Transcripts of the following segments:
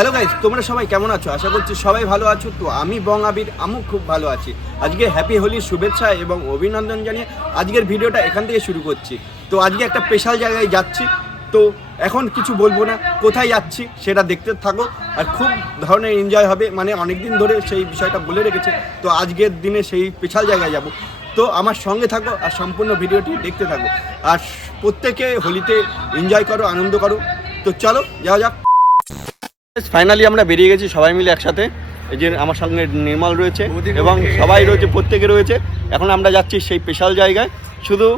Hello guys তোমরা সবাই কেমন আছো? আশা করছি সবাই ভালো আছো। তো আমি বং আবির, আমিও খুব ভালো আছি। আজকে হ্যাপি হোলির শুভেচ্ছা এবং অভিনন্দন জানিয়ে আজকের ভিডিওটা এখান থেকে শুরু করছি। তো আজকে একটা স্পেশাল জায়গায় যাচ্ছি। তো এখন কিছু বলব না, কোথায় যাচ্ছি সেটা দেখতে থাকো। আর খুব ধরনের এনজয় হবে মানে অনেক দিন ধরে সেই বিষয়টা বলে রেখেছে। তো আজকের দিনে সেই স্পেশাল জায়গায় যাব। তো আমার সঙ্গে থাকো আর সম্পূর্ণ ভিডিওটি দেখতে থাকো। আর প্রত্যেকে হোলিতে এনজয় করো, আনন্দ করো। তো চলো, যাওয়া যাক। ফাইনালি আমরা বেরিয়ে গেছি সবাই মিলে একসাথে। এই যে আমার সঙ্গে নির্মল রয়েছে এবং সবাই রয়েছে প্রত্যেকে রয়েছে। এখন আমরা যাচ্ছি সেই স্পেশাল জায়গায়। শুধু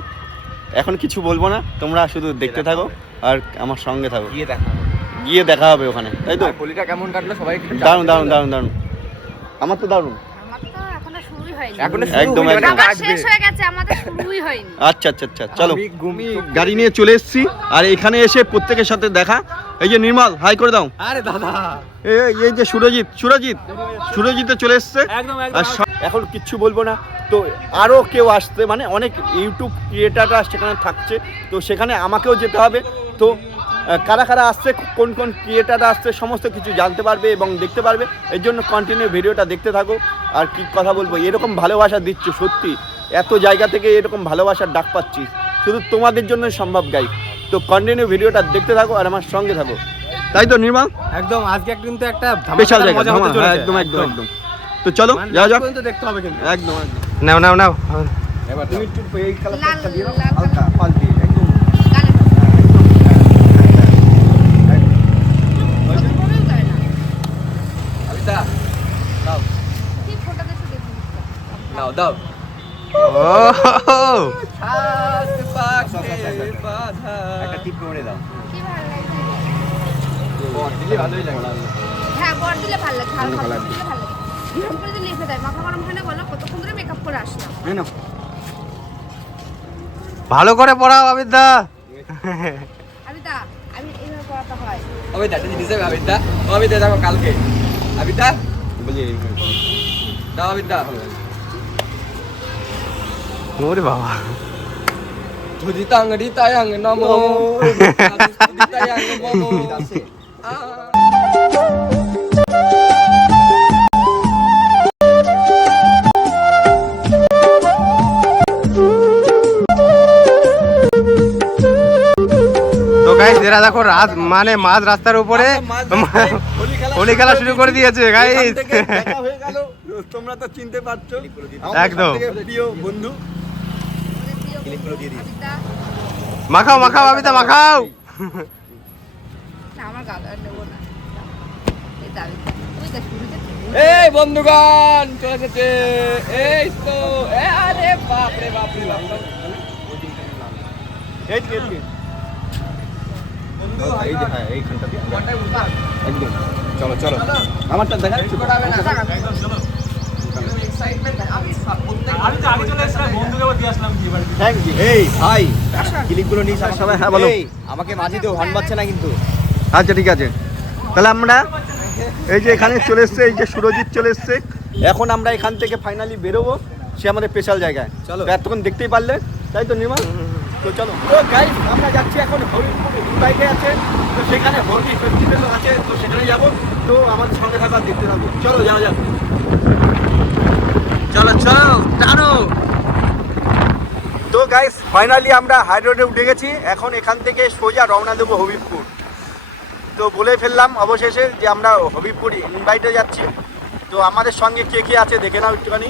এখন কিছু বলব না তোমরা শুধু দেখতে থাকো আর আমার সঙ্গে থাকো। গিয়ে দেখা হবে। গিয়ে দেখা হবে ওখানে তাই তো? দারুণ হোলিটা কেমন কাটলো? সবাই দারুণ দারুণ দারুণ দারুণ। আমার তো দারুণ। এখনও শুরুই হয়নি। এখনও একদম, একদম। শেষ হয়ে গেছে আমাদের শুরুই হয়নি। আচ্ছা আচ্ছা আচ্ছা চলো। গাড়ি নিয়ে চলে এসেছি আর এখানে এসে প্রত্যেকের সাথে দেখা। এই যে নির্মল হাই করে দাও। আরে দাদা। এই যে সুরজিৎ সুরজিৎ সুরজিতে চলে এসছে। আর এখন কিচ্ছু বলব না। তো আরও কেউ আসছে মানে অনেক ইউটিউব ক্রিয়েটাররা সেখানে থাকছে তো সেখানে আমাকেও যেতে হবে। তো কারা কারা আসছে কোন কোন ক্রিয়েটাররা আসছে সমস্ত কিছু জানতে পারবে এবং দেখতে পারবে। এর জন্য কন্টিনিউ ভিডিওটা দেখতে থাকো। আর কি কথা বলব? এরকম ভালোবাসা দিচ্ছ সত্যি। এত জায়গা থেকে এরকম ভালোবাসার ডাক পাচ্ছি শুধু তোমাদের জন্য সম্ভব গাই তো কন্টিনিউ ভিডিওটা দেখতে থাকো আর আমার সঙ্গে থাকো। তাই তো নির্মল? একদম আজকে কিন্তু একটা স্পেশাল জায়গা। হ্যাঁ, একদম একদম একদম। তো চলো যাওয়া last যাক। পর্যন্ত দেখতে হবে কিন্তু। একদম একদম। নাও নাও নাও। এবার তুমি একটু এই একটা দিয়ে দাও, হালকা পাল্টে একদম গালে কোনোই করে না কবিতা দাও ঠিক ফোটাতে শুধু দেখি দাও দাও একটা টিপ করে দাও কি ভালো লাগছে দিলে ভালোই লাগে। হ্যাঁ বর দিলে ভালো লাগে। করে দিলে ভালো লাগে। এরকম করে দিলে লিখে দেয়। মাথা গরম হয় না বলো কতক্ষণ ধরে মেকআপ করে আসলাম? ভালো করে পড়াও আবিদা আমি তা আমি এইভাবে পড়াতে হয়। আবিদা তুমি দিছে আবিদা আবিদা যাব কালকে। আবিদা বলি দাও আবিদা ওরে বাবা ধুজি তাঙ্গড়ি তায়াং নমো এরা দেখো রাত মানে মাঝ রাস্তার উপরে হোলি খেলা শুরু করে দিয়েছে গাইস তোমরা তো চিনতে পারছ। একদম। প্রিয় বন্ধু। মাখাও মাখাও আবিতা মাখাও। না আমার গাল আর নেব না। এই আবিদা বন্ধুগণ চলে এসেছে। এই তো এ আরে বাপ রে বাপ রে বাপ। এই হ্যাঁ, এইখানটা দিয়ে। একদম। চলো চলো। আমারটা দেখা থ্যাংক ইউ এই ভাই ক্লিপগুলো নিস আমার সবাই। হ্যাঁ বলো। এই, আমাকে মাঝি দিও হর্ন বাজছে না কিন্তু। আচ্ছা ঠিক আছে। তাহলে আমরা এই যে এখানে চলে এসছে এই যে সুরজিৎ চলে এসছে। এখন আমরা এখান থেকে ফাইনালি বেরোবো সে আমাদের স্পেশাল জায়গায়। চলো। এতক্ষণ দেখতেই পারলে তাই তো নির্মল? তো চলো। তো আমরা যাচ্ছি এখন হরিপুর বাইকে আছে। তো সেখানে হরি ফেস্টিভ্যাল আছে তো সেখানে যাব। তো আমাদের সঙ্গে থাকা দেখতে থাকব চলো যাওয়া যাক। চলো, টানো। তো গাইস ফাইনালি আমরা হাই রোডে উঠে গেছি। এখন এখান থেকে সোজা রওনা দেবো হবিবপুর। তো বলে ফেললাম অবশেষে যে আমরা হবিবপুর ইনভাইটে যাচ্ছি। তো আমাদের সঙ্গে কে কে আছে দেখে নাও একটুখানি।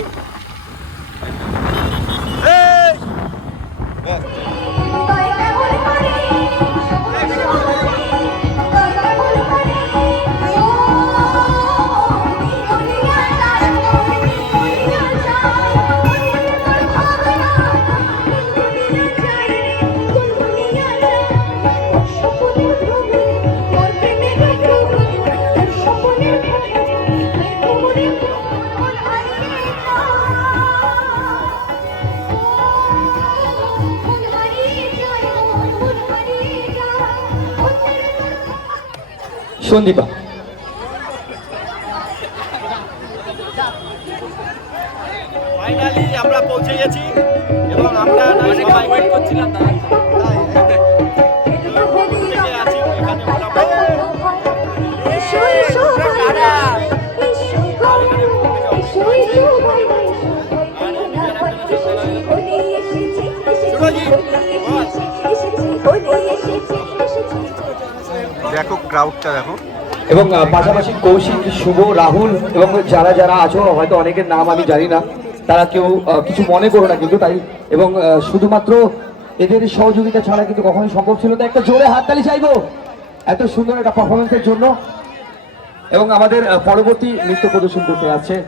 সন্দীপা ফাইনালি আমরা পৌঁছে গেছি এবং আমরা সবাই ওয়েট করছিলাম ক্রাউডটা দেখো। এবং পাশাপাশি কৌশিক শুভ রাহুল এবং যারা যারা আছো হয়তো অনেকের নাম আমি জানি না তারা কেউ কিছু মনে করো না কিন্তু তাই। এবং শুধুমাত্র এদের সহযোগিতা ছাড়া কিন্তু কখনোই সম্ভব ছিল না। একটা জোরে হাততালি চাইব। এত সুন্দর একটা পারফরমেন্সের জন্য। এবং আমাদের পরবর্তী নৃত্য প্রদর্শন করতে যাচ্ছে।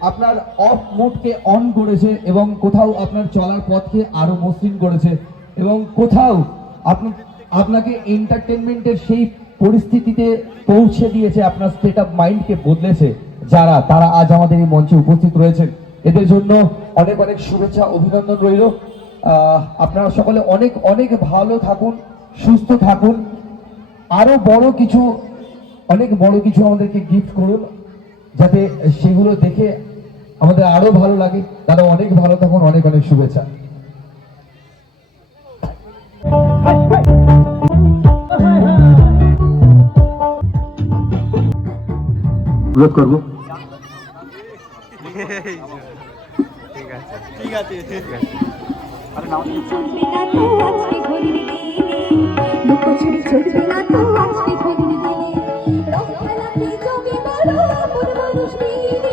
আপনার অফ মুডকে অন করেছে এবং কোথাও আপনার চলার পথকে আরও মসৃণ করেছে। এবং কোথাও আপনা- আপনাকে এন্টারটেনমেন্টের সেই পরিস্থিতিতে পৌঁছে দিয়েছে, আপনার স্টেট অফ মাইন্ডকে বদলেছে যারা, তারা আজ আমাদের এই মঞ্চে উপস্থিত রয়েছেন। এদের জন্য অনেক অনেক শুভেচ্ছা, অভিনন্দন রইল। আপনারা সকলে অনেক অনেক ভালো থাকুন, সুস্থ থাকুন। আরও বড় কিছু, অনেক বড় কিছু আমাদেরকে গিফট করুন, যাতে সেগুলো দেখে আমাদের আরও ভালো লাগে। তারা অনেক ভালো থাকুন, অনেক অনেক শুভেচ্ছা। অনুরোধ করব। ঠিক আছে ঠিক আছে চলবে না তো আজকে ঘড়ির দিনে বড় মানুষ মিলে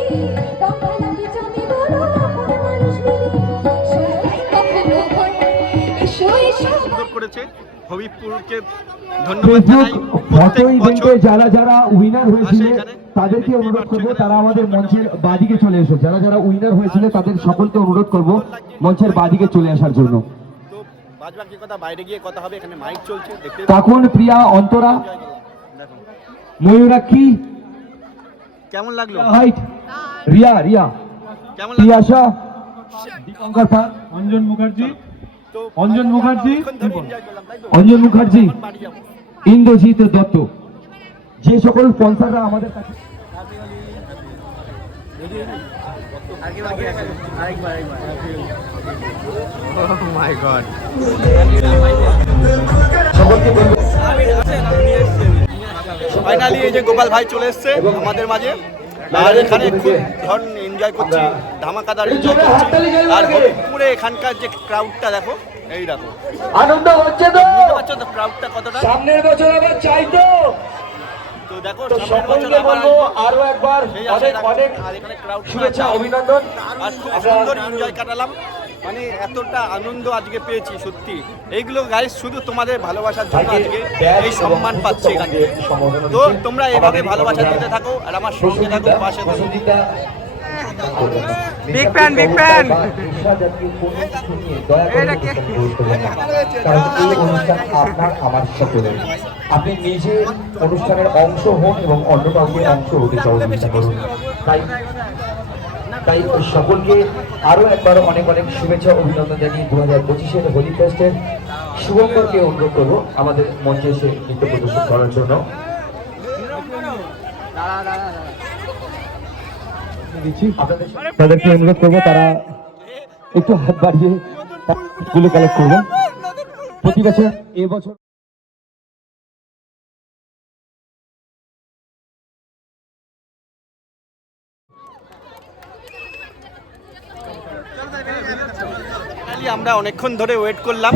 করেছে হবিবপুরকে ফেসবুক ফটো ইভেন্টে যারা যারা উইনার হয়েছিল তাদেরকে অনুরোধ করব তারা আমাদের মঞ্চের বাদিকে চলে এসো। যারা যারা উইনার হয়েছিল তাদের সকলকে অনুরোধ করব মঞ্চের বাদিকে চলে আসার জন্য। কাকুন প্রিয়া অন্তরা ময়ূরাক্ষী। কেমন লাগল? হাইট। রিয়া রিয়া। কেমন লাগল? দীপঙ্কর পাল অঞ্জন মুখার্জি। অঞ্জন মুখার্জি? অঞ্জন মুখার্জি? ইন্দ্রজিৎ দত্ত। যে সকল স্পন্সররা আমাদের কাছে মাই গড সকলকে বলব ফাইনালি এই যে গোপাল ভাই চলে এসেছে আমাদের মাঝে। আর এখানে খুব ধরন এনজয় করছি ধামাকাদার এনজয় করছি। আর হবিবপুরে এখানকার যে ক্রাউডটা দেখো এই দেখো। আনন্দ হচ্ছে তো। বুঝতে তো ক্রাউডটা কতটা? সামনের বছর আবার চাই তো। তো দেখো সামনের বছর আবার আরও একবার অনেক অনেক শুভেচ্ছা অভিনন্দন। আর খুব সুন্দর এনজয় কাটালাম। মানে এতটা আনন্দ আজকে পেয়েছি সত্যি। এইগুলো গাইস শুধু তোমাদের ভালোবাসার জন্য আজকে এই সম্মান পাচ্ছি এখান তো তোমরা এভাবে ভালোবাসা দিতে থাকো আর আমার সঙ্গে থাকো পাশে থাকো। প্রসূতিতা Big fan, big fan. বা ঈর্ষা জাতীয় কোনো কিছু নিয়ে দয়া করে অনুষ্ঠানে প্রবেশ করবেন না। কারণ এই অনুষ্ঠান আপনার আমার সকলের আপনি নিজে অনুষ্ঠানের অংশ হন এবং অন্য কাউকে অংশ হতে সহযোগিতা করুন তাই তাই সকলকে আরও একবার অনেক অনেক শুভেচ্ছা অভিনন্দন জানিয়ে দু হাজার পঁচিশের হোলি ফেস্টের শুভঙ্করকে অনুরোধ করব আমাদের মঞ্চে এসে নৃত্য প্রদর্শন করার জন্য তাদেরকে অনুরোধ করব তারা একটু হাত বাড়িয়ে গুলো কালেক্ট করবেন। প্রতি বছর এবছর আমরা অনেকক্ষণ ধরে ওয়েট করলাম।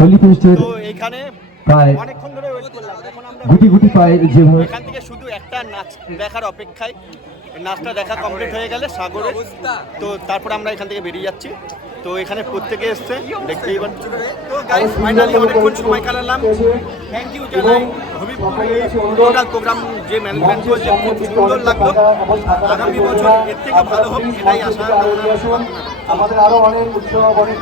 তো এখানে প্রায় অনেকক্ষণ ধরে ওয়েট করলাম। এখন আমরা গুটি গুটি পায়ে যেভাবে এখান থেকে শুধু একটা নাচ দেখার অপেক্ষায়। নাচটা দেখা কমপ্লিট হয়ে গেলে সাগরে। তো তারপর আমরা এখান থেকে বেরিয়ে যাচ্ছি। তো এখানে প্রত্যেকে এসছে দেখতেই পাচ্ছি। তো গাইস ফাইনালি অনেকক্ষণ সময় কাটালাম। থ্যাংক ইউ জানাই টোটাল প্রোগ্রাম যে ম্যানেজমেন্ট করছে খুব সুন্দর লাগল। আগামী বছর এর থেকে ভালো হোক এটাই আশা। আমাদের আরও অনেক উৎসব অনেক